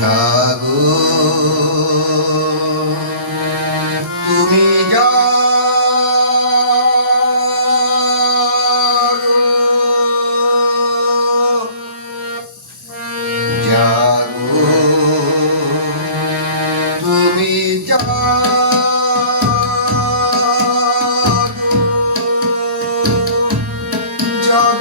Sago তুমি জাগো। তুমি যা job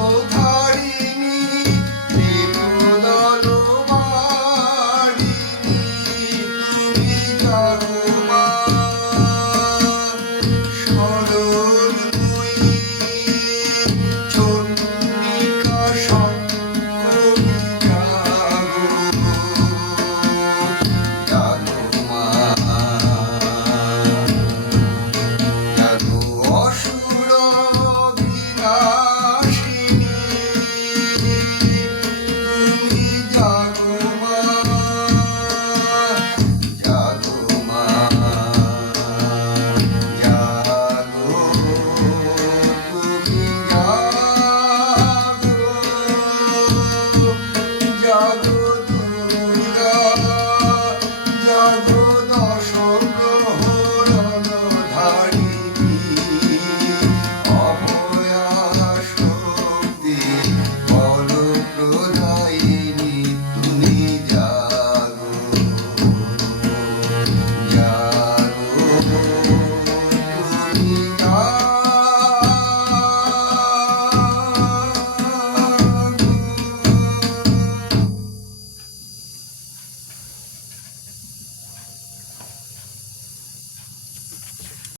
Oh, God.